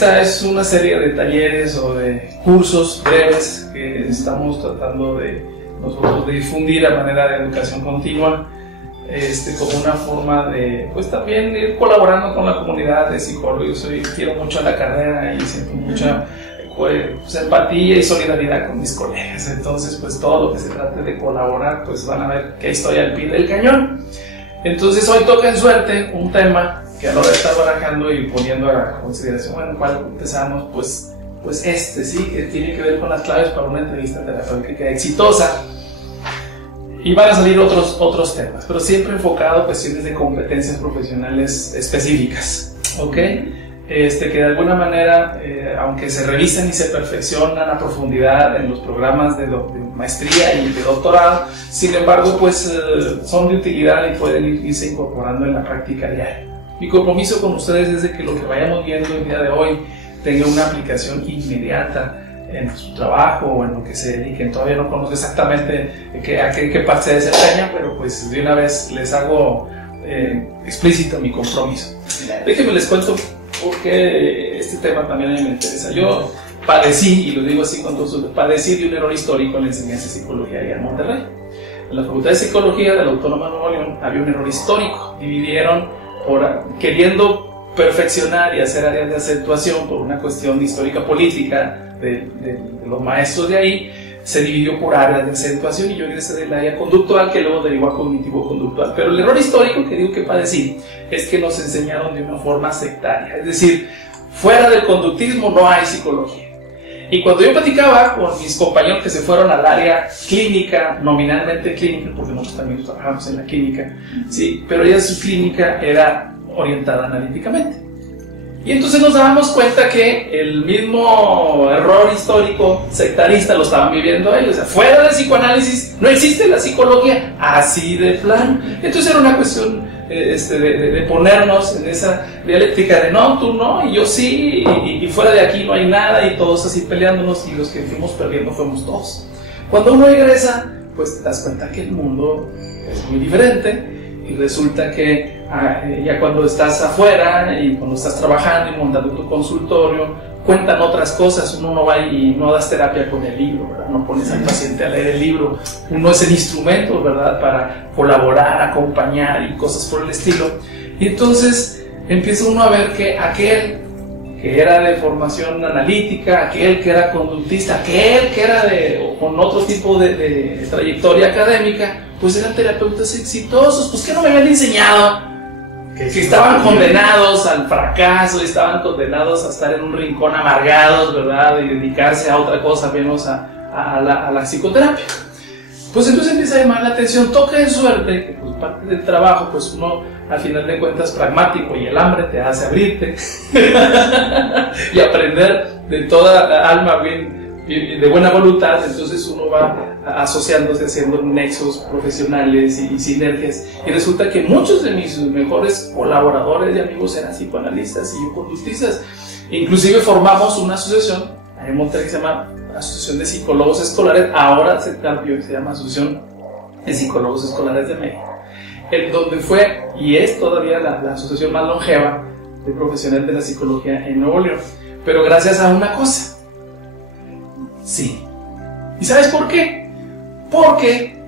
esta es una serie de talleres o de cursos breves que estamos tratando de nosotros de difundir a manera de educación continua, como una forma de, pues también ir colaborando con la comunidad de psicólogos. Yo quiero mucho la carrera y siento mucha pues, empatía y solidaridad con mis colegas. Entonces, pues todo lo que se trate de colaborar, pues van a ver que estoy al pie del cañón. Entonces, hoy toca en suerte un tema que a la hora de estar barajando y poniendo a consideración, bueno, ¿cuál empezamos? Pues sí, que tiene que ver con las claves para una entrevista terapéutica exitosa. Y van a salir otros temas, pero siempre enfocado a cuestiones de competencias profesionales específicas, ¿ok? Que de alguna manera, aunque se revisan y se perfeccionan a profundidad en los programas de maestría y de doctorado, sin embargo, pues son de utilidad y pueden irse incorporando en la práctica diaria. Mi compromiso con ustedes es de que lo que vayamos viendo el día de hoy tenga una aplicación inmediata en su trabajo o en lo que se dediquen. Todavía no conozco exactamente a qué parte se desempeña, pero pues de una vez les hago explícito mi compromiso. Déjenme les cuento por qué este tema también a mí me interesa. Yo padecí, y lo digo así con todo, padecí de un error histórico en la enseñanza de psicología allá en Monterrey. En la Facultad de Psicología de la Autónoma de Nuevo León había un error histórico. Dividieron queriendo perfeccionar y hacer áreas de acentuación por una cuestión histórica política de los maestros de ahí, se dividió por áreas de acentuación y yo ingresé del área conductual que luego derivó a cognitivo-conductual. Pero el error histórico que digo que padecí es que nos enseñaron de una forma sectaria, es decir, fuera del conductismo no hay psicología. Y cuando yo platicaba con mis compañeros que se fueron al área clínica, nominalmente clínica, porque nosotros también trabajamos en la clínica, ¿sí? Pero ella su clínica era orientada analíticamente. Y entonces nos dábamos cuenta que el mismo error histórico sectarista lo estaban viviendo ellos. O sea, fuera del psicoanálisis no existe la psicología, así de plano. Entonces era una cuestión de ponernos en esa dialéctica de no, tú no, y yo sí, y fuera de aquí no hay nada, y todos así peleándonos, y los que fuimos perdiendo fuimos todos. Cuando uno regresa, pues te das cuenta que el mundo es muy diferente. Y resulta que ya cuando estás afuera y cuando estás trabajando y montando tu consultorio, cuentan otras cosas. Uno no va y no das terapia con el libro, ¿verdad? No pones al paciente a leer el libro. Uno es el instrumento, ¿verdad?, para colaborar, acompañar y cosas por el estilo. Y entonces empieza uno a ver que aquel que era de formación analítica, aquel que era conductista, aquel que era con otro tipo de trayectoria académica, pues eran terapeutas exitosos. Pues ¿qué no me habían enseñado? Que estaban condenados al fracaso, estaban condenados a estar en un rincón amargados, ¿verdad? Y dedicarse a otra cosa menos a la psicoterapia. Pues entonces empieza a llamar la atención. Toca en suerte que pues parte del trabajo, pues uno al final de cuentas pragmático, y el hambre te hace abrirte y aprender de toda alma bien de buena voluntad. Entonces uno va asociándose, haciendo nexos profesionales y sinergias, y resulta que muchos de mis mejores colaboradores y amigos eran psicoanalistas y yo conductistas. Inclusive formamos una asociación en Monterrey que se llama Asociación de Psicólogos Escolares, ahora se cambió y se llama Asociación de Psicólogos Escolares de México, en donde fue y es todavía la asociación más longeva de profesionales de la psicología en Nuevo León, pero gracias a una cosa. Sí. ¿Y sabes por qué? Porque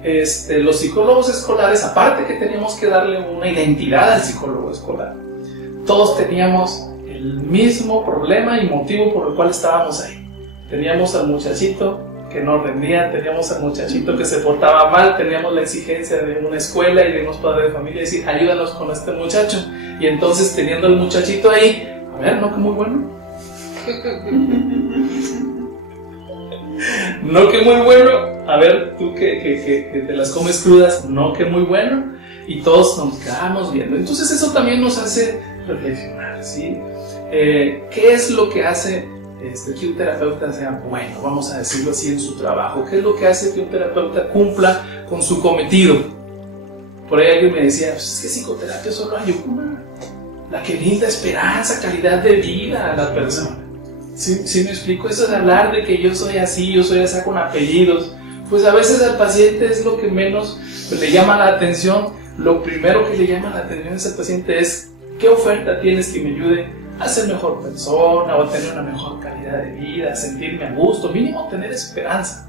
los psicólogos escolares, aparte que teníamos que darle una identidad al psicólogo escolar, todos teníamos el mismo problema y motivo por el cual estábamos ahí. Teníamos al muchachito que no rendía, teníamos al muchachito que se portaba mal, teníamos la exigencia de una escuela y de unos padres de familia, decir, ayúdanos con este muchacho. Y entonces, teniendo al muchachito ahí, a ver, ¿no que muy bueno? No que muy bueno, a ver, tú que te las comes crudas, no que muy bueno. Y todos nos quedamos viendo. Entonces eso también nos hace reflexionar, ¿sí? ¿Qué es lo que hace que un terapeuta sea bueno, vamos a decirlo así, en su trabajo? ¿Qué es lo que hace que un terapeuta cumpla con su cometido? Por ahí alguien me decía, pues es que psicoterapia solo ayuda, la que brinda esperanza, calidad de vida a la persona. ¿Sí me explico? Eso de hablar de que yo soy así con apellidos, pues a veces al paciente es lo que menos le llama la atención. Lo primero que le llama la atención a ese paciente es: ¿qué oferta tienes que me ayude a ser mejor persona o a tener una mejor calidad de vida, a sentirme a gusto, mínimo tener esperanza.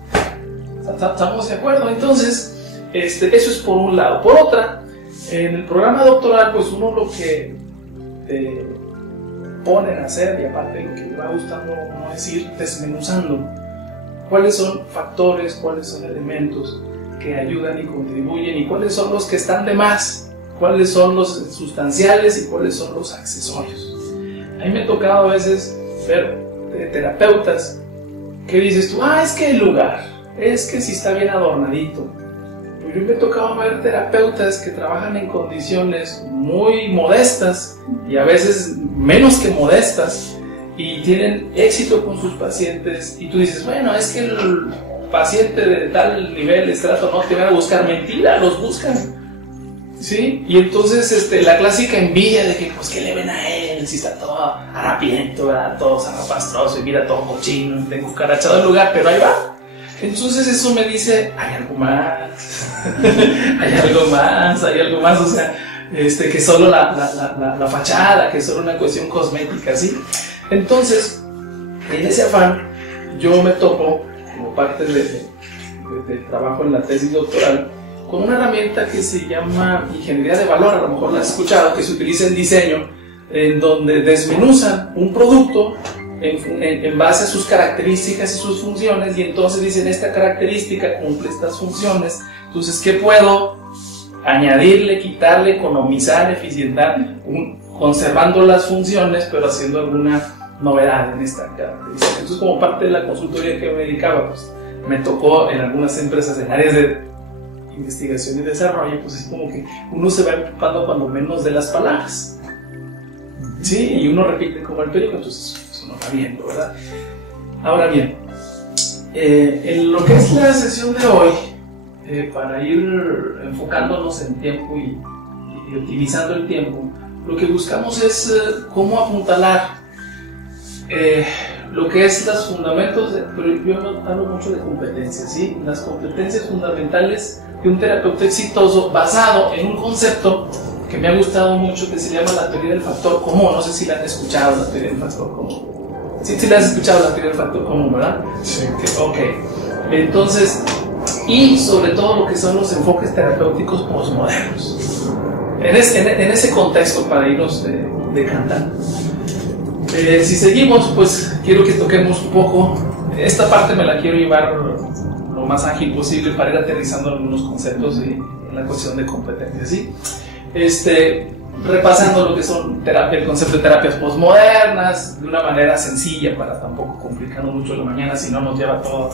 ¿Estamos de acuerdo? Entonces, eso es por un lado. Por otra, en el programa doctoral, pues uno lo que te ponen a hacer, y aparte lo que me va gustando no es ir desmenuzando cuáles son factores, cuáles son elementos que ayudan y contribuyen y cuáles son los que están de más, cuáles son los sustanciales y cuáles son los accesorios. A mí me ha tocado a veces ver terapeutas que dices tú, es que el lugar, es que si está bien adornadito. Yo me he tocado ver terapeutas que trabajan en condiciones muy modestas y a veces menos que modestas y tienen éxito con sus pacientes y tú dices, bueno, es que el paciente de tal nivel de estrato no te van a buscar, mentira, los buscan, ¿sí? Y entonces la clásica envidia de que, pues, ¿qué le ven a él? Si está todo harapiento, ¿verdad? Todo zarrapastroso y mira todo cochino, tengo cucarachado el lugar, pero ahí va. Entonces eso me dice, hay algo más, hay algo más, o sea, que solo la fachada, que es solo una cuestión cosmética, ¿sí? Entonces, en ese afán, yo me topo, como parte del trabajo en la tesis doctoral, con una herramienta que se llama ingeniería de valor, a lo mejor la has escuchado, que se utiliza en diseño, en donde desmenuzan un producto en base a sus características y sus funciones, y entonces dicen, esta característica cumple estas funciones, entonces, ¿qué puedo añadirle, quitarle, economizar, eficientar, conservando las funciones, pero haciendo alguna novedad en esta característica? Entonces, como parte de la consultoría que me dedicaba, pues, me tocó en algunas empresas, en áreas de investigación y desarrollo, pues es como que uno se va ocupando cuando menos de las palabras, ¿sí? Y uno repite como el periódico, entonces uno va viendo, ¿verdad? Ahora bien, en lo que es la sesión de hoy, para ir enfocándonos en tiempo y optimizando el tiempo, lo que buscamos es cómo apuntalar lo que es los fundamentos, pero yo hablo mucho de competencias, ¿sí? Las competencias fundamentales de un terapeuta exitoso basado en un concepto que me ha gustado mucho, que se llama la teoría del factor común. No sé si la han escuchado, la teoría del factor común. Sí la has escuchado, la teoría del factor común, ¿verdad? Sí. Ok. Entonces, y sobre todo lo que son los enfoques terapéuticos posmodernos. En ese contexto, para irnos decantando. Si seguimos, pues quiero que toquemos un poco. Esta parte me la quiero llevar lo más ágil posible para ir aterrizando algunos conceptos en la cuestión de competencia, ¿sí? Repasando lo que son el concepto de terapias postmodernas de una manera sencilla para tampoco complicarnos mucho la mañana, si no nos lleva todo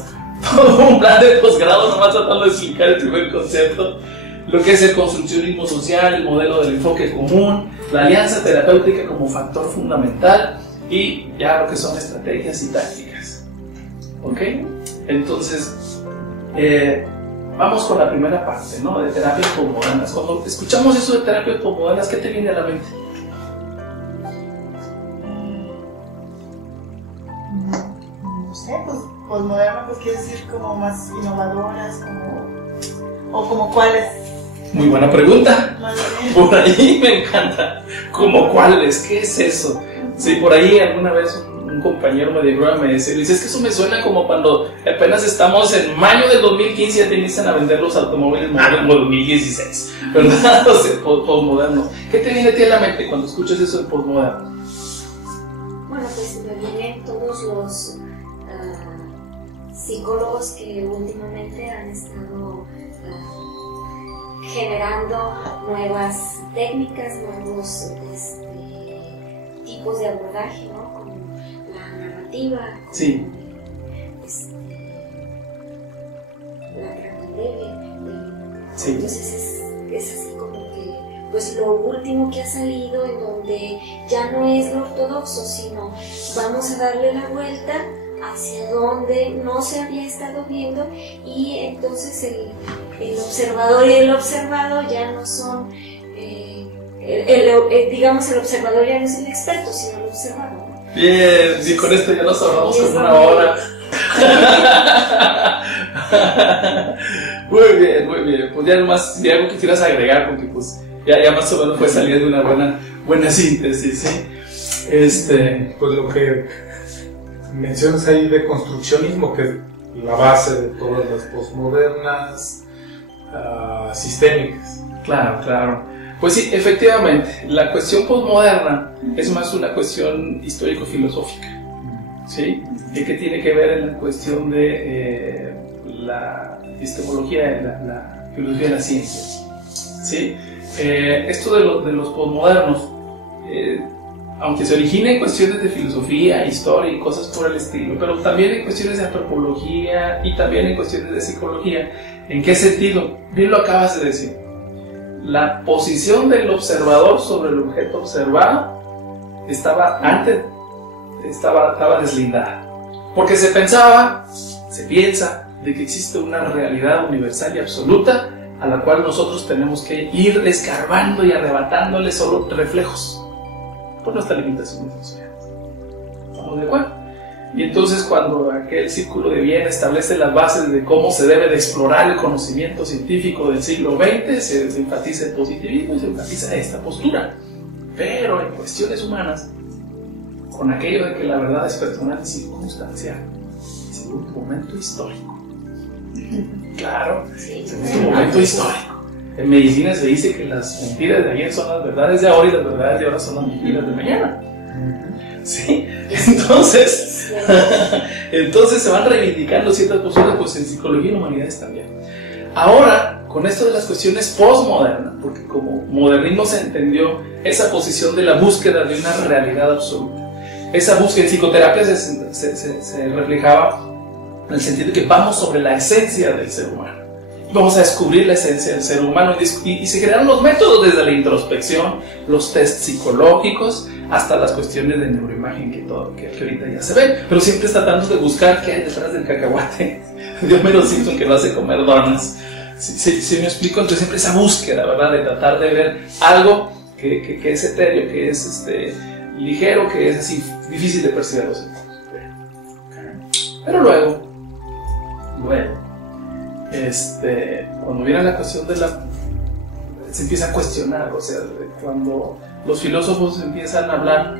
un plan de posgrado nomás tratando de explicar el primer concepto. Lo que es el construccionismo social, el modelo del enfoque común, la alianza terapéutica como factor fundamental y ya lo que son estrategias y tácticas. ¿Ok? Entonces, vamos con la primera parte, ¿no? De terapias postmodernas. Cuando escuchamos eso de terapias postmodernas, ¿qué te viene a la mente? No sé, pues postmoderna pues quiere decir como más innovadoras, o como cuáles. Muy buena pregunta. Por ahí me encanta. ¿Cómo cuáles? ¿Qué es eso? Sí, por ahí alguna vez un compañero me dice, es que eso me suena como cuando apenas estamos en mayo del 2015 y ya te inician a vender los automóviles modelo 2016, ¿verdad? O sea, postmodernos. ¿Qué te viene a ti a la mente cuando escuchas eso de postmoderno? Bueno, pues me vienen todos los psicólogos que últimamente han estado generando nuevas técnicas, nuevos tipos de abordaje, ¿no? Como la narrativa, sí. La trama leve. Sí. Entonces es así como que pues lo último que ha salido, en donde ya no es lo ortodoxo, sino vamos a darle la vuelta hacia donde no se había estado viendo, y entonces el observador y el observado ya no son, digamos, el observador ya no es el experto, sino el observado, ¿no? Bien, y con esto ya nos ahorramos como una hora. Muy bien, muy bien. Pues ya nomás, si algo quisieras agregar, porque pues ya más o menos fue salir de una buena síntesis, ¿sí? Pues lo que mencionas ahí de construccionismo, que es la base de todas las posmodernas sistémicas. Claro. Pues sí, efectivamente, la cuestión posmoderna es más una cuestión histórico-filosófica, ¿sí? Y que tiene que ver en la cuestión de la epistemología, la filosofía de la ciencia, ¿sí? Esto de los posmodernos, aunque se origina en cuestiones de filosofía, historia y cosas por el estilo, pero también en cuestiones de antropología y también en cuestiones de psicología. ¿En qué sentido? Bien lo acabas de decir. La posición del observador sobre el objeto observado estaba deslindada. Porque se piensa de que existe una realidad universal y absoluta a la cual nosotros tenemos que ir escarbando y arrebatándole solo reflejos por nuestra limitación social. ¿Estamos de acuerdo? Y entonces cuando aquel círculo de Viena establece las bases de cómo se debe de explorar el conocimiento científico del siglo XX, se enfatiza el positivismo y se enfatiza esta postura. Pero en cuestiones humanas, con aquello de que la verdad es personal y circunstancial, es el último momento histórico. Claro, es el último momento histórico. En medicina se dice que las mentiras de ayer son las verdades de ahora y las verdades de ahora son las mentiras de mañana. ¿Sí? Entonces se van reivindicando ciertas posturas, pues en psicología y en humanidades también. Ahora, con esto de las cuestiones postmodernas, porque como modernismo se entendió esa posición de la búsqueda de una realidad absoluta. Esa búsqueda en psicoterapia se reflejaba en el sentido de que vamos sobre la esencia del ser humano. Vamos a descubrir la esencia del ser humano y se crearon los métodos desde la introspección, los test psicológicos, hasta las cuestiones de neuroimagen que ahorita ya se ven, pero siempre tratando de buscar qué hay detrás del cacahuate de Homero Simpson que lo hace comer donas. ¿Sí me explico? Entonces siempre esa búsqueda, ¿verdad? De tratar de ver algo que es etéreo, que es ligero, que es así difícil de percibir a los sentidos. Pero luego, cuando viene la cuestión se empieza a cuestionar, o sea, cuando los filósofos empiezan a hablar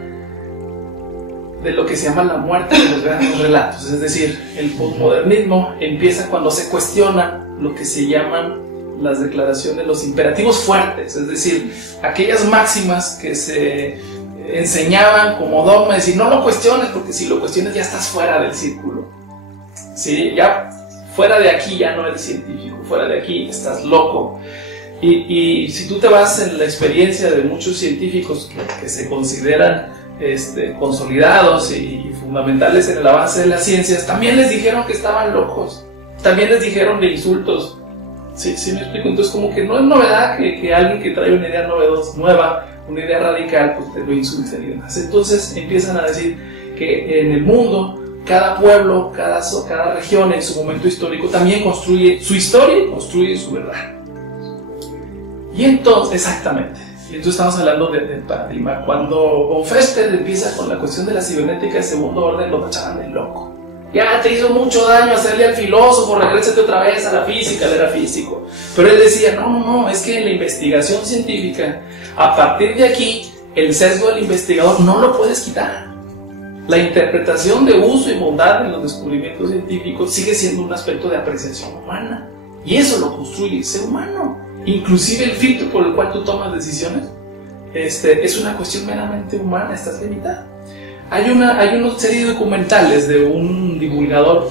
de lo que se llama la muerte de los grandes relatos, es decir, el posmodernismo empieza cuando se cuestiona lo que se llaman las declaraciones, los imperativos fuertes, es decir, aquellas máximas que se enseñaban como dogma, es decir, no lo cuestiones porque si lo cuestiones ya estás fuera del círculo, ¿sí? Ya fuera de aquí ya no eres científico, fuera de aquí estás loco. Y si tú te vas en la experiencia de muchos científicos que se consideran consolidados y fundamentales en el avance de las ciencias, también les dijeron que estaban locos, también les dijeron de insultos. ¿Sí me explico? Entonces como que no es novedad que alguien que trae una idea nueva, una idea radical, pues te lo insulten y demás. Entonces empiezan a decir que en el mundo cada pueblo, cada región en su momento histórico también construye su historia y construye su verdad. Y entonces, exactamente, y entonces estamos hablando del paradigma. Cuando von Fester empieza con la cuestión de la cibernética de segundo orden, lo tachaban de loco. Ya te hizo mucho daño hacerle al filósofo, regrésate otra vez a la física, él era físico. Pero él decía, no, es que en la investigación científica, a partir de aquí, el sesgo del investigador no lo puedes quitar. La interpretación de uso y bondad en los descubrimientos científicos sigue siendo un aspecto de apreciación humana. Y eso lo construye el ser humano. Inclusive el filtro por el cual tú tomas decisiones es una cuestión meramente humana, estás limitado. Hay una serie de documentales de un divulgador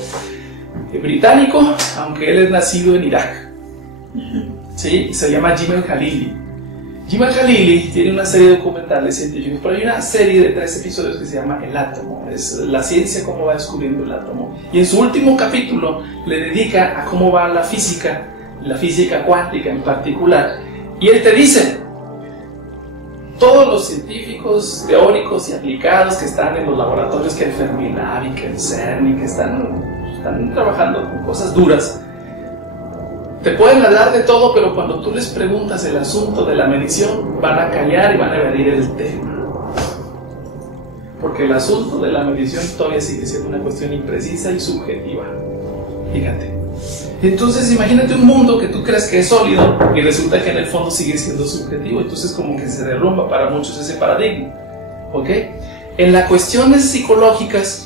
británico, aunque él es nacido en Irak. ¿Sí? Se llama Jim al-Khalili. Jim al-Khalili tiene una serie de documentales científicos, pero hay una serie de 3 episodios que se llama El átomo. Es la ciencia, cómo va descubriendo el átomo. Y en su último capítulo le dedica a cómo va la física cuántica en particular. Y él te dice, todos los científicos teóricos y aplicados que están en los laboratorios que en Fermilab y que en CERN y que están trabajando con cosas duras, te pueden hablar de todo, pero cuando tú les preguntas el asunto de la medición, van a callar y van a evadir el tema. Porque el asunto de la medición todavía sigue siendo una cuestión imprecisa y subjetiva. Fíjate. Entonces imagínate un mundo que tú crees que es sólido y resulta que en el fondo sigue siendo subjetivo. Entonces como que se derrumba para muchos ese paradigma. ¿Ok? En las cuestiones psicológicas,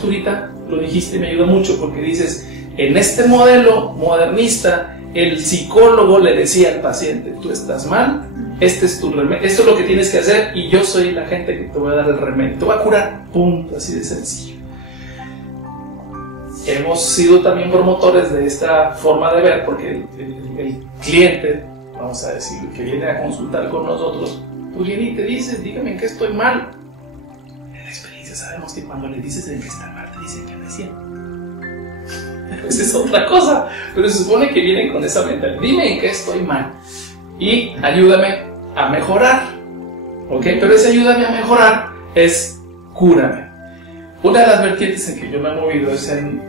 tú ahorita lo dijiste y me ayuda mucho porque dices, en este modelo modernista, el psicólogo le decía al paciente, tú estás mal, este es tu remedio, esto es lo que tienes que hacer y yo soy la gente que te voy a dar el remedio, te voy a curar, punto, así de sencillo. Hemos sido también promotores de esta forma de ver porque el cliente, vamos a decir, que viene a consultar con nosotros, pues viene y te dice, dígame en qué estoy mal. En la experiencia sabemos que cuando le dices en qué está mal, te dicen que recién. Esa es otra cosa, pero se supone que vienen con esa mentalidad. Dime en qué estoy mal y ayúdame a mejorar, ¿ok? Pero ese ayúdame a mejorar es cúrame. Una de las vertientes en que yo me he movido es en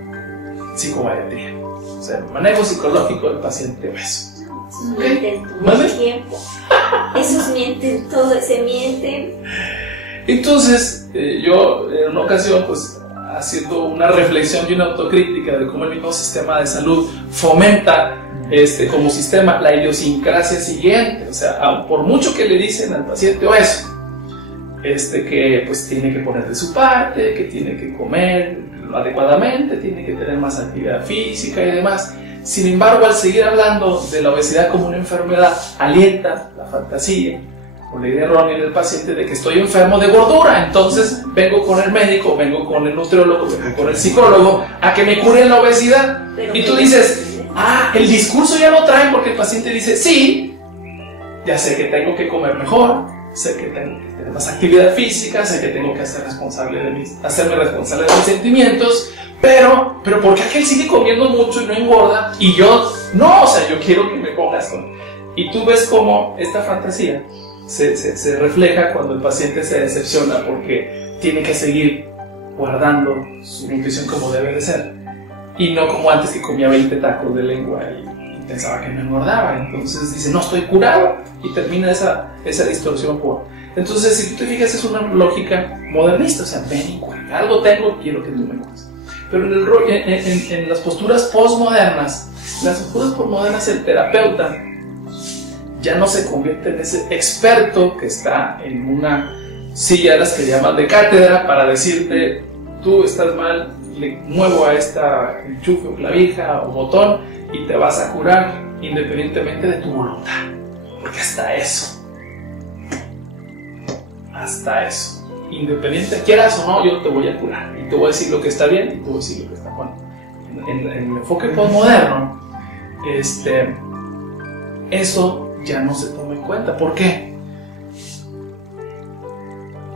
psicobariatría, o sea, manejo psicológico del paciente obeso. Mienten todo el tiempo. Esos mienten todo, se mienten. Entonces, yo en una ocasión, pues, haciendo una reflexión y una autocrítica de cómo el mismo sistema de salud fomenta como sistema la idiosincrasia siguiente, o sea, por mucho que le dicen al paciente obeso que pues tiene que poner de su parte, que tiene que comer adecuadamente, tiene que tener más actividad física y demás, sin embargo, al seguir hablando de la obesidad como una enfermedad, alienta la fantasía o la idea errónea del paciente de que estoy enfermo de gordura. Entonces vengo con el médico, vengo con el nutriólogo, vengo con el psicólogo a que me curen la obesidad. Y tú dices, el discurso ya lo traen porque el paciente dice, sí, ya sé que tengo que comer mejor, sé que tengo que tener más actividad física, sé que tengo que hacerme responsable de mis sentimientos, pero ¿por qué aquel sigue comiendo mucho y no engorda? Y yo, no, o sea, yo quiero que me pongas con... Y tú ves cómo esta fantasía se refleja cuando el paciente se decepciona porque tiene que seguir guardando su nutrición como debe de ser y no como antes que comía 20 tacos de lengua y pensaba que no engordaba. Entonces dice, no estoy curado y termina esa distorsión Entonces, si tú te fijas, es una lógica modernista, o sea, ven y cuenta, algo tengo, quiero que tú me cures. Pero en las posturas postmodernas, el terapeuta ya no se convierte en ese experto que está en una silla de las que llaman de cátedra para decirte, tú estás mal, le muevo a esta enchufe o clavija o botón y te vas a curar independientemente de tu voluntad. Porque hasta eso, independiente, quieras o no, yo te voy a curar y te voy a decir lo que está bien y te voy a decir lo que está mal. En el enfoque postmoderno, eso ya no se toma en cuenta. ¿Por qué?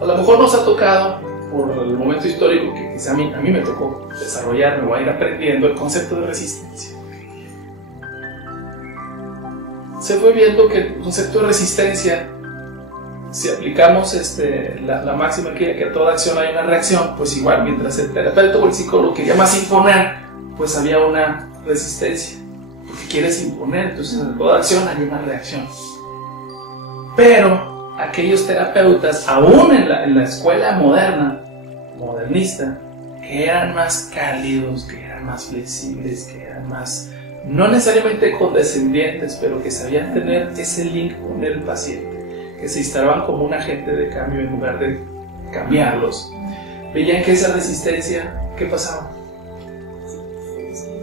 A lo mejor nos ha tocado, por el momento histórico que quizá a mí me tocó desarrollar, me voy a ir aprendiendo el concepto de resistencia. Se fue viendo que el concepto de resistencia, si aplicamos la máxima que a toda acción hay una reacción, pues igual, mientras el terapeuta o el psicólogo quería más imponer, pues había una resistencia. Porque quieres imponer, entonces en toda acción hay una reacción. Pero aquellos terapeutas, aún en la escuela modernista, que eran más cálidos, que eran más flexibles, que eran más, no necesariamente condescendientes, pero que sabían tener ese link con el paciente, que se instalaban como un agente de cambio en lugar de cambiarlos, veían que esa resistencia, ¿qué pasaba?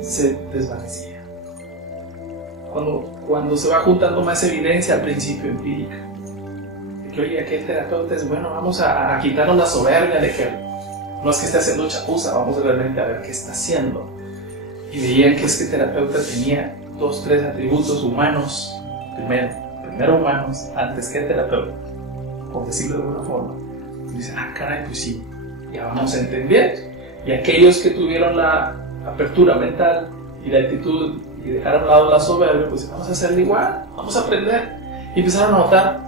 Se desvanecía. Cuando se va juntando más evidencia al principio empírica, de que oye, aquel terapeuta es bueno, vamos a quitarnos la soberbia de que no es que esté haciendo chapuza, vamos realmente a ver qué está haciendo. Y veían que este terapeuta tenía 2, 3 atributos humanos, primero humanos, antes que terapeuta, por decirlo de alguna forma. Y dicen, caray, pues sí, ya vamos a entender. Y aquellos que tuvieron la apertura mental y la actitud y dejar a un lado la soberbia, pues vamos a hacerlo igual, vamos a aprender. Y empezaron a notar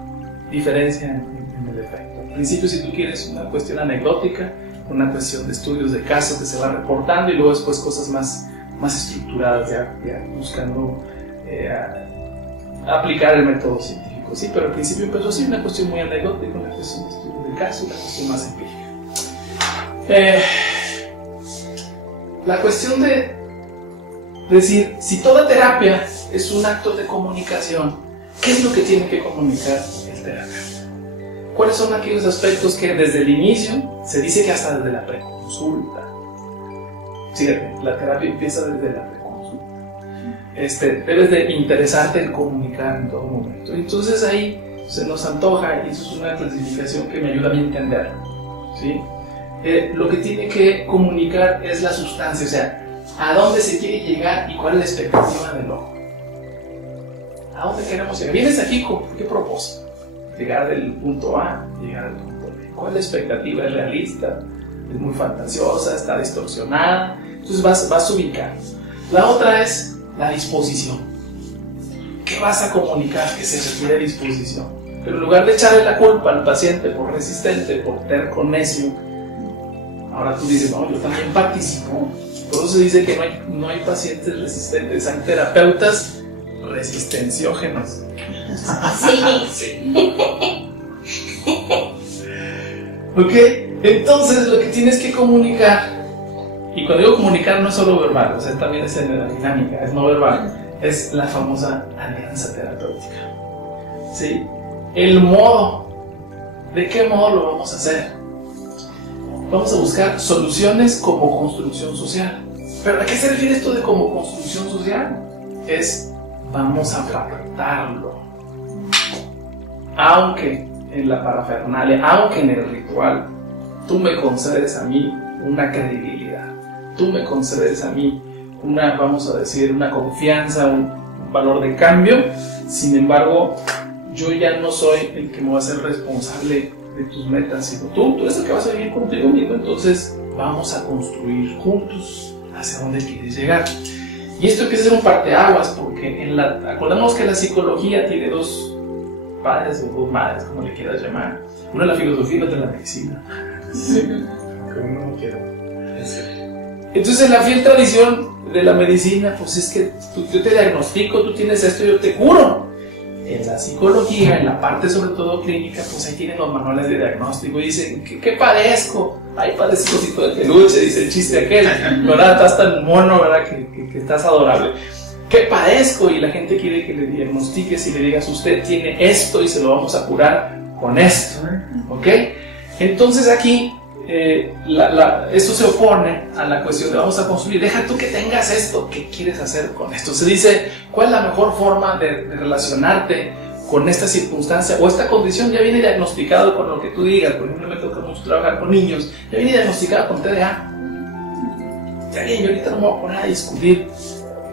diferencia en el efecto. Al principio, si tú quieres una cuestión anecdótica, una cuestión de estudios de casos que se va reportando y luego después cosas más estructuradas, ya buscando aplicar el método científico. Sí, pero al principio empezó así, una cuestión muy anecdótica, una cuestión de estudios de casos, una cuestión más empírica. La cuestión de decir, si toda terapia es un acto de comunicación, ¿qué es lo que tiene que comunicar el terapeuta? ¿cuáles son aquellos aspectos que desde el inicio, se dice que hasta desde la preconsulta? Fíjate, la terapia empieza desde la preconsulta. Debes de interesarte en comunicar en todo momento. Entonces ahí se nos antoja, y eso es una clasificación que me ayuda a mí a entenderlo, ¿sí? Lo que tiene que comunicar es la sustancia, o sea, a dónde se quiere llegar y cuál es la expectativa del ojo. ¿A dónde queremos llegar? ¿Vienes aquí con qué propósito? Llegar del punto A, llegar al punto B. ¿Cuál es la expectativa? ¿Es realista? ¿Es muy fantasiosa? ¿Está distorsionada? Entonces vas a ubicar. La otra es la disposición. ¿Qué vas a comunicar? Que se requiere disposición. Pero en lugar de echarle la culpa al paciente por resistente, por terco, necio, ahora tú dices, no, yo también participo. Por eso se dice que no hay pacientes resistentes, hay terapeutas resistenciógenos. Sí. Ok, entonces lo que tienes que comunicar, y cuando digo comunicar no es solo verbal, o sea, también es en la dinámica, es no verbal, es la famosa alianza terapéutica. ¿Sí? El modo, ¿de qué modo lo vamos a hacer? Vamos a buscar soluciones como construcción social. ¿Pero a qué se refiere esto de como construcción social? Vamos a pactarlo. Aunque en la parafernalia, aunque en el ritual, tú me concedes a mí una credibilidad. Tú me concedes a mí vamos a decir, una confianza, un valor de cambio. Sin embargo, yo ya no soy el que me va a ser responsable de tus metas, sino tú eres el que vas a vivir contigo mismo. Entonces vamos a construir juntos hacia dónde quieres llegar. Y esto empieza a ser un parteaguas, porque acordamos que la psicología tiene dos padres o dos madres, como le quieras llamar. Una es la filosofía y otra es la medicina. Sí. Como no quiero. Entonces, en la fiel tradición de la medicina, pues es que yo te diagnostico, tú tienes esto, yo te curo. En la psicología, en la parte sobre todo clínica, pues ahí tienen los manuales de diagnóstico y dicen, ¿qué padezco? Ay, padezco cosito de peluche, dice el chiste aquel, ¿verdad? Estás tan mono, ¿verdad? Que estás adorable. ¿Qué padezco? Y la gente quiere que le diagnostiques y le digas, usted tiene esto y se lo vamos a curar con esto, ¿ok? Entonces aquí, eso se opone a la cuestión de vamos a construir, deja tú que tengas esto, ¿qué quieres hacer con esto? Se dice, ¿cuál es la mejor forma de relacionarte con esta circunstancia o esta condición? Ya viene diagnosticado con lo que tú digas. Por ejemplo, me toca mucho trabajar con niños, ya viene diagnosticado con TDA. Ya bien, yo ahorita no me voy a poner a discutir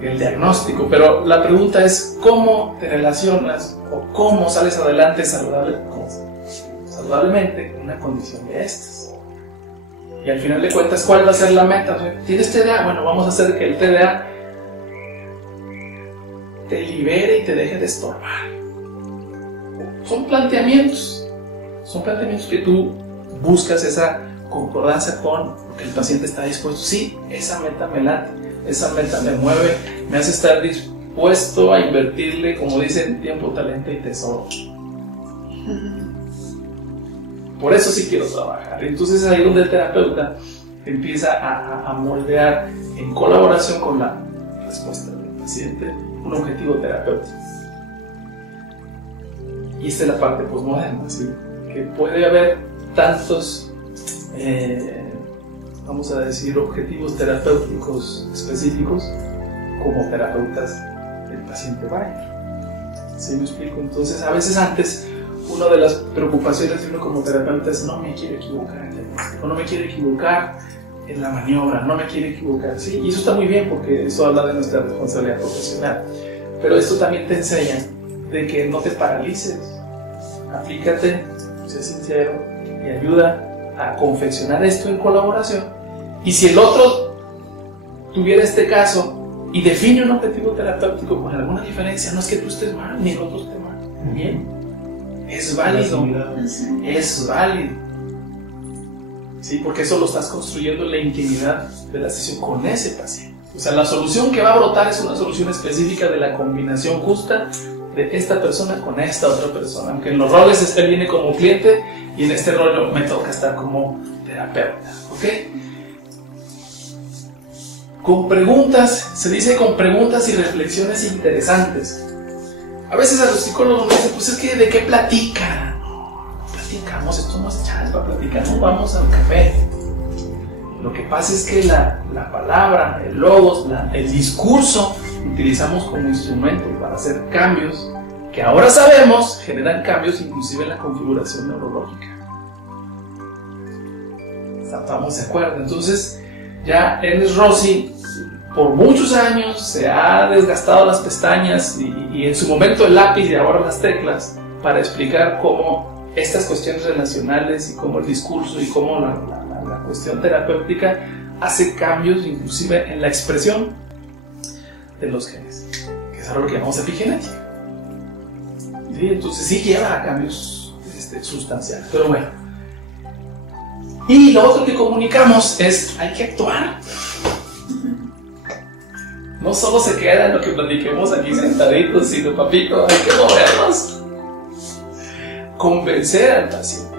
el diagnóstico, pero la pregunta es ¿cómo te relacionas o cómo sales adelante saludablemente con una condición de estas? Y al final de cuentas, ¿cuál va a ser la meta? ¿Tienes TDA? Bueno, vamos a hacer que el TDA te libere y te deje de estorbar. Son planteamientos que tú buscas esa concordancia con lo que el paciente está dispuesto. Sí, esa meta me late, esa meta me mueve, me hace estar dispuesto a invertirle, como dicen, tiempo, talento y tesoro. Por eso sí quiero trabajar. Entonces es ahí donde el terapeuta empieza a moldear en colaboración con la respuesta del paciente un objetivo terapéutico. Y esta es la parte posmoderna, ¿sí? Que puede haber tantos, vamos a decir, objetivos terapéuticos específicos como terapeutas del paciente vaya. ¿Sí me explico? Entonces, a veces antes, una de las preocupaciones de uno como terapeuta es no me quiero equivocar en el diagnóstico, no me quiero equivocar en la maniobra, no me quiero equivocar. Sí, y eso está muy bien porque eso habla de nuestra responsabilidad profesional. Pero esto también te enseña de que no te paralices, aplícate, sé sincero y ayuda a confeccionar esto en colaboración. Y si el otro tuviera este caso y define un objetivo terapéutico con alguna diferencia, no es que tú estés mal ni el otro esté mal, bien, es válido, es válido, ¿sí? Porque eso lo estás construyendo en la intimidad de la sesión con ese paciente. O sea, la solución que va a brotar es una solución específica de la combinación justa de esta persona con esta otra persona. Aunque en los roles él viene como cliente y en este rol me toca estar como terapeuta, ¿ok? Con preguntas, se dice con preguntas y reflexiones interesantes. A veces a los psicólogos me dicen, pues es que ¿de qué platican? No platicamos platicamos, esto no es chat para platicar, no vamos al café. Lo que pasa es que la palabra, el logos, el discurso, utilizamos como instrumento para hacer cambios que ahora sabemos generan cambios inclusive en la configuración neurológica. ¿Estamos de acuerdo? Entonces, ya Ernest Rossi por muchos años se ha desgastado las pestañas y en su momento el lápiz y ahora las teclas para explicar cómo estas cuestiones relacionales y cómo el discurso y cómo la cuestión terapéutica hace cambios inclusive en la expresión de los genes, que es algo que llamamos epigenética. ¿Sí? Entonces sí lleva a cambios sustanciales, pero bueno. Y lo otro que comunicamos es, hay que actuar. No solo se queda en lo que platiquemos aquí sentaditos, sino, papito, hay que movernos. Convencer al paciente,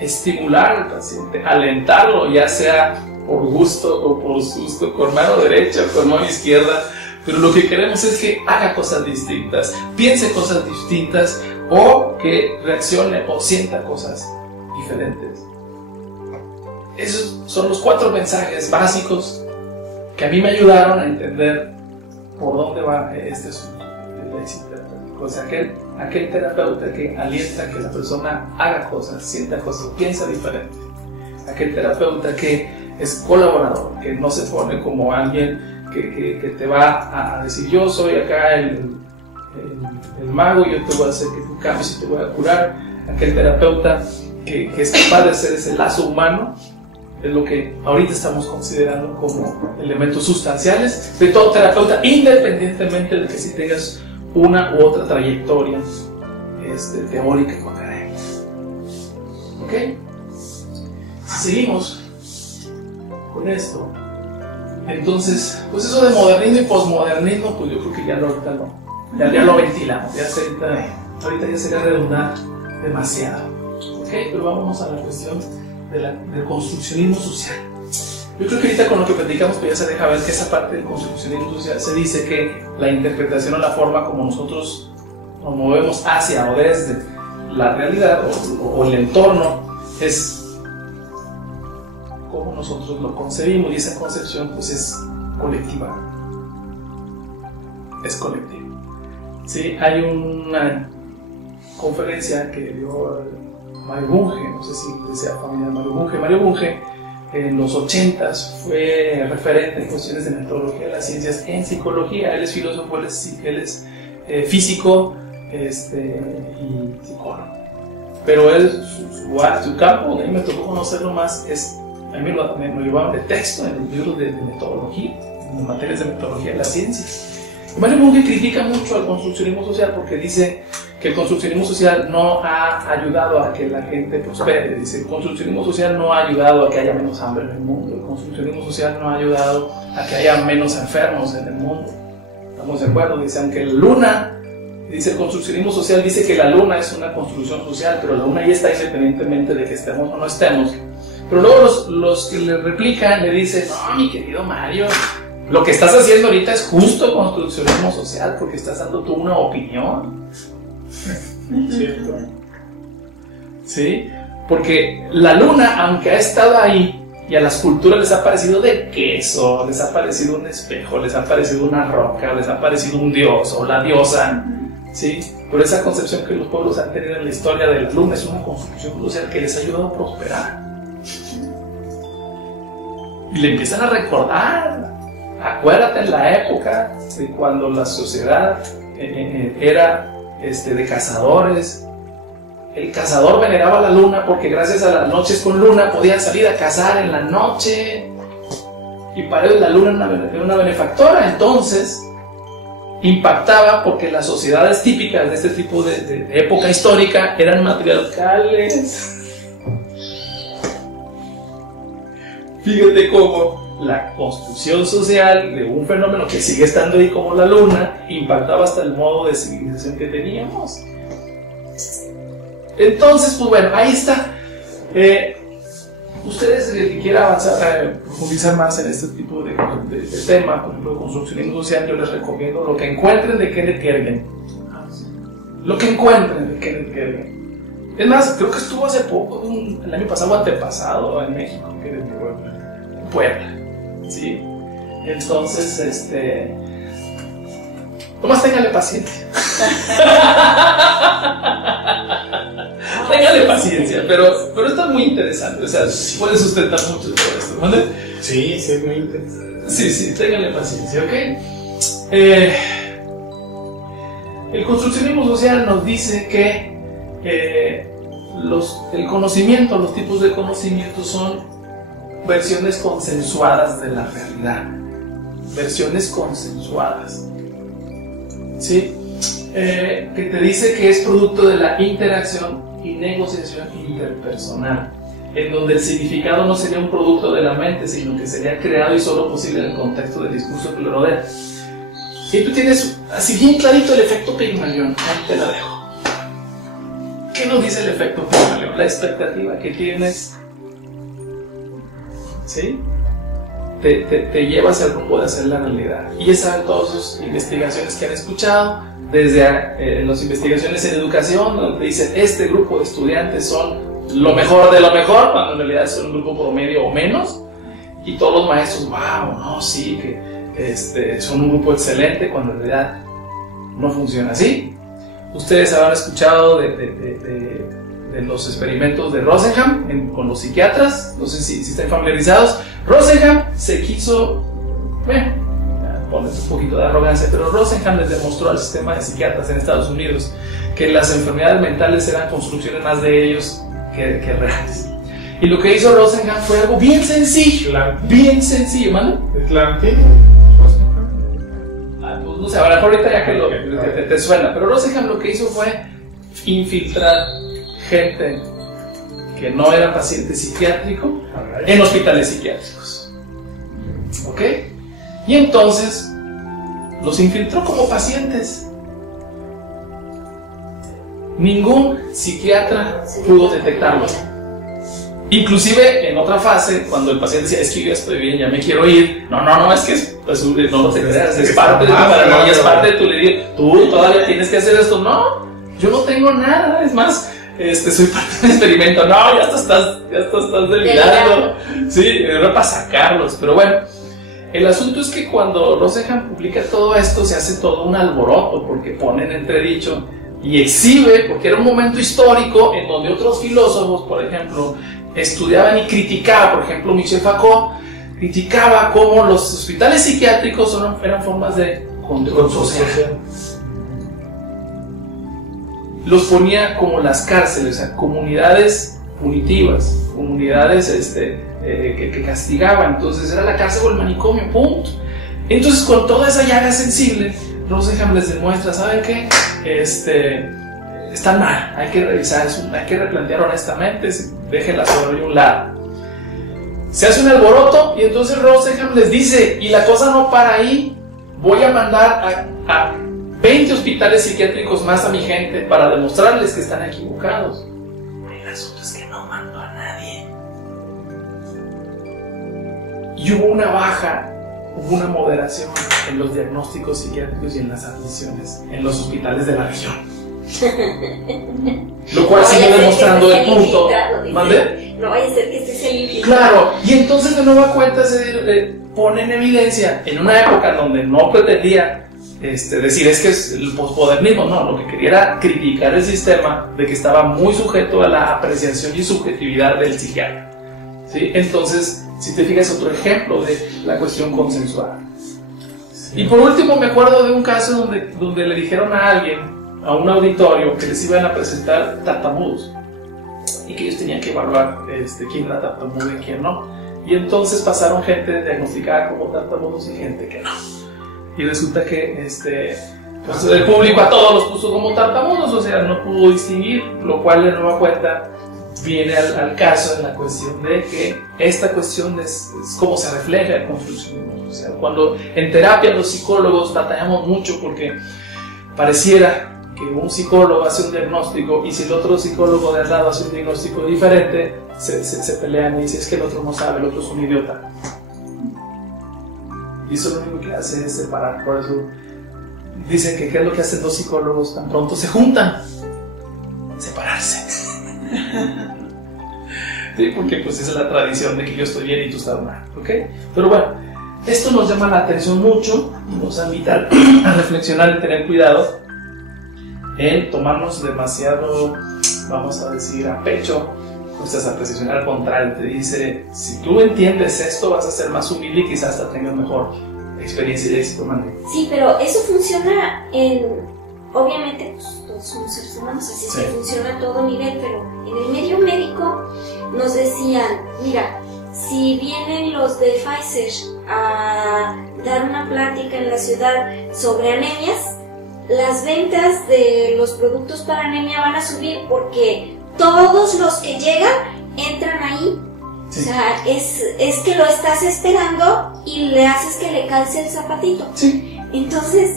estimular al paciente, alentarlo, ya sea por gusto o por susto, con mano derecha o con mano izquierda, pero lo que queremos es que haga cosas distintas, piense cosas distintas o que reaccione o sienta cosas diferentes. Esos son los 4 mensajes básicos que a mí me ayudaron a entender por dónde va este asunto del éxito terapéutico. O sea, aquel terapeuta que alienta a que la persona haga cosas, sienta cosas, piensa diferente. Aquel terapeuta que es colaborador, que no se pone como alguien que te va a decir, yo soy acá el mago, yo te voy a hacer que tú cambies y te voy a curar. Aquel terapeuta que es capaz de hacer ese lazo humano, es lo que ahorita estamos considerando como elementos sustanciales de todo terapeuta, independientemente de que si tengas una u otra trayectoria teórica o académica. ¿Ok? Si seguimos con esto, entonces, pues eso de modernismo y posmodernismo, pues yo creo que ya lo ventilamos, ahorita ya sería redundar demasiado. ¿Ok? Pero vámonos a la cuestión del construccionismo social. Yo creo que ahorita con lo que platicamos pues ya se deja ver que esa parte del construccionismo social se dice que la interpretación o la forma como nosotros nos movemos hacia o desde la realidad o el entorno es como nosotros lo concebimos, y esa concepción pues es colectiva. Es colectiva. ¿Sí? Hay una conferencia que dio Mario Bunge, no sé si sea familiar Mario Bunge. Mario Bunge en los 80s fue referente en cuestiones de metodología de las ciencias en psicología. Él es filósofo, él es físico y psicólogo. Pero él, su campo, donde a mí me tocó conocerlo más, a mí me llevaban de texto en los libros de metodología, en materias de metodología de las ciencias. Mario Bunge critica mucho al construccionismo social porque dice que el construccionismo social no ha ayudado a que la gente prospere. Dice, el construccionismo social no ha ayudado a que haya menos hambre en el mundo. El construccionismo social no ha ayudado a que haya menos enfermos en el mundo. ¿Estamos de acuerdo? Dice, aunque la luna, dice el construccionismo social, dice que la luna es una construcción social, pero la luna ya está independientemente de que estemos o no estemos. Pero luego los que le replican le dicen, no, mi querido Mario, lo que estás haciendo ahorita es justo construccionismo social porque estás dando tú una opinión. ¿Cierto? ¿Sí? Porque la luna, aunque ha estado ahí y a las culturas les ha parecido de queso, les ha parecido un espejo, les ha parecido una roca, les ha parecido un dios o la diosa, ¿sí? Pero esa concepción que los pueblos han tenido en la historia de la luna es una construcción social que les ha ayudado a prosperar. Y le empiezan a recordar. Acuérdate en la época de cuando la sociedad era de cazadores. El cazador veneraba la luna porque gracias a las noches con luna podían salir a cazar en la noche. Y para él la luna era una benefactora. Entonces impactaba porque las sociedades típicas de este tipo de época histórica eran matriarcales. Fíjate cómo la construcción social de un fenómeno que sigue estando ahí como la luna impactaba hasta el modo de civilización que teníamos. Entonces, pues bueno, ahí está. Ustedes que quieran avanzar, profundizar más en este tipo de tema, por ejemplo, de construccionismo social, yo les recomiendo lo que encuentren de Kenneth Kerrigan. Lo que encuentren de Kenneth Kerrigan. Es más, creo que estuvo hace poco, el año pasado o antepasado en México, que era en Puebla, ¿sí? Entonces, nomás téngale paciencia. Téngale paciencia, pero está muy interesante, o sea, puede sustentar mucho todo esto, ¿vale? Sí, es muy interesante. Sí, téngale paciencia, ¿ok? El construccionismo social nos dice que el conocimiento, los tipos de conocimiento son versiones consensuadas de la realidad. Versiones consensuadas. ¿Sí? Que te dice que es producto de la interacción y negociación interpersonal, en donde el significado no sería un producto de la mente, sino que sería creado y solo posible en el contexto del discurso que lo rodea. Si tú tienes así bien clarito el efecto Pigmalión, ahí te la dejo. ¿Qué nos dice el efecto Pigmalión? La expectativa que tienes, ¿sí? Te lleva hacia el rumbo de hacer la realidad. Y esas son todas sus investigaciones que han escuchado, desde las investigaciones en educación, donde dicen este grupo de estudiantes son lo mejor de lo mejor, cuando en realidad son un grupo promedio o menos, y todos los maestros, wow, no, sí, que son un grupo excelente, cuando en realidad no funciona así. Ustedes habrán escuchado de los experimentos de Rosenham con los psiquiatras, no sé si están familiarizados. Rosenham se quiso, pones un poquito de arrogancia, pero Rosenham les demostró al sistema de psiquiatras en Estados Unidos que las enfermedades mentales eran construcciones más de ellos que reales. Y lo que hizo Rosenham fue algo bien sencillo, bien sencillo, ¿vale? Pues no sé, ahora ahorita ya que te suena, pero Rosenham lo que hizo fue infiltrar gente que no era paciente psiquiátrico en hospitales psiquiátricos, ¿ok? Y entonces los infiltró como pacientes. Ningún psiquiatra pudo detectarlo. Inclusive en otra fase, cuando el paciente decía, es que yo ya estoy bien, ya me quiero ir. No, es que no te creas, es parte de tu paranoia, es parte de tu lidio. Tú todavía tienes que hacer esto. No, yo no tengo nada, es más, soy parte del experimento. No, ya estás delirando. Sí, era para sacarlos. Pero bueno, el asunto es que cuando Rosenham publica todo esto, se hace todo un alboroto, porque pone en entredicho y exhibe, porque era un momento histórico en donde otros filósofos, por ejemplo, estudiaban y criticaban. Por ejemplo, Michel Foucault criticaba cómo los hospitales psiquiátricos eran formas de control social. Los ponía como las cárceles, o sea, comunidades punitivas, comunidades que castigaban. Entonces era la cárcel o el manicomio, punto. Entonces, con toda esa llaga sensible, Rosenham les demuestra, ¿saben qué? Están mal, hay que revisar eso, hay que replantear honestamente, déjenla sobre un lado. Se hace un alboroto y entonces Rosenham les dice, y la cosa no para ahí, voy a mandar a 20 hospitales psiquiátricos más a mi gente para demostrarles que están equivocados. El asunto es que no mandó a nadie. Y hubo una baja, hubo una moderación en los diagnósticos psiquiátricos y en las admisiones en los hospitales de la región. Lo cual sigue demostrando el punto. ¿Mande? No vaya a ser que estés el Claro, y entonces de nueva cuenta se pone en evidencia, en una época donde no pretendía decir es que es el posmodernismo, no, lo que quería era criticar el sistema de que estaba muy sujeto a la apreciación y subjetividad del psiquiatra, ¿sí? Entonces, si te fijas, otro ejemplo de la cuestión consensuada. Sí. Y por último me acuerdo de un caso donde le dijeron a alguien, a un auditorio, que les iban a presentar tartamudos y que ellos tenían que evaluar quién era tartamudo y quién no. Y entonces pasaron gente diagnosticada como tartamudos y gente que no. Y resulta que pues el público a todos los puso como tartamudos, o sea, no pudo distinguir, lo cual de nueva cuenta viene al caso en la cuestión de que esta cuestión es cómo se refleja el construccionismo social. Cuando en terapia los psicólogos batallamos mucho porque pareciera que un psicólogo hace un diagnóstico y si el otro psicólogo de al lado hace un diagnóstico diferente, se pelean y dicen es que el otro no sabe, el otro es un idiota. Y eso lo único que hace es separar. Por eso dicen que qué es lo que hacen dos psicólogos tan pronto se juntan, separarse. Sí, porque pues esa es la tradición de que yo estoy bien y tú estás mal, ¿ok? Pero bueno, esto nos llama la atención mucho y nos invita a reflexionar y tener cuidado en tomarnos demasiado, vamos a decir, a pecho nuestras apreciaciones. Al contrario, te dice, si tú entiendes esto, vas a ser más humilde y quizás hasta tengas mejor experiencia y éxito. Sí, pero eso funciona obviamente, pues, todos somos seres humanos, así es que funciona a todo nivel, pero en el medio médico nos decían, mira, si vienen los de Pfizer a dar una plática en la ciudad sobre anemias, las ventas de los productos para anemia van a subir porque todos los que llegan entran ahí. Sí. O sea, es que lo estás esperando y le haces que le calce el zapatito. Sí. Entonces,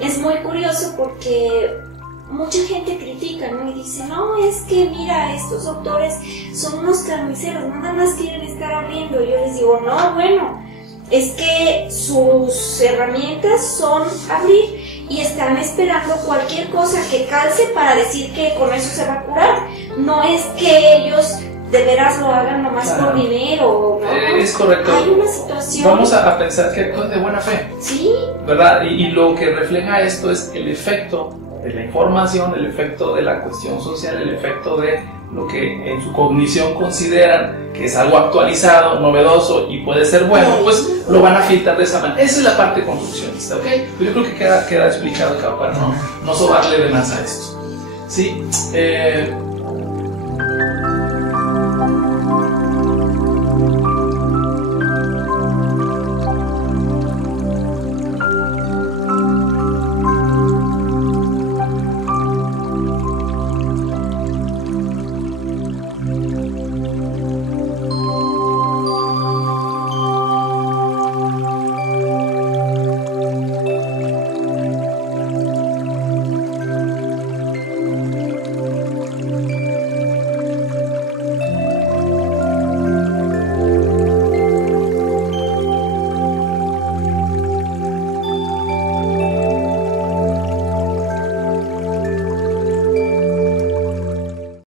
es muy curioso porque mucha gente critica, ¿no? Y dice, no, es que mira, estos doctores son unos carniceros, nada más quieren estar abriendo. Yo les digo, no, bueno, es que sus herramientas son abrir y están esperando cualquier cosa que calce para decir que con eso se va a curar. No es que ellos de veras lo hagan nomás por dinero, ¿no? Es correcto. Hay una situación. Vamos a pensar que actúan de buena fe. Sí. ¿Verdad? Y lo que refleja esto es el efecto de la información, el efecto de la cuestión social, el efecto de lo que en su cognición consideran que es algo actualizado, novedoso y puede ser bueno, pues lo van a filtrar de esa manera. Esa es la parte construccionista, ¿ok? Pues yo creo que queda explicado acá para no sobarle de más a esto. ¿Sí?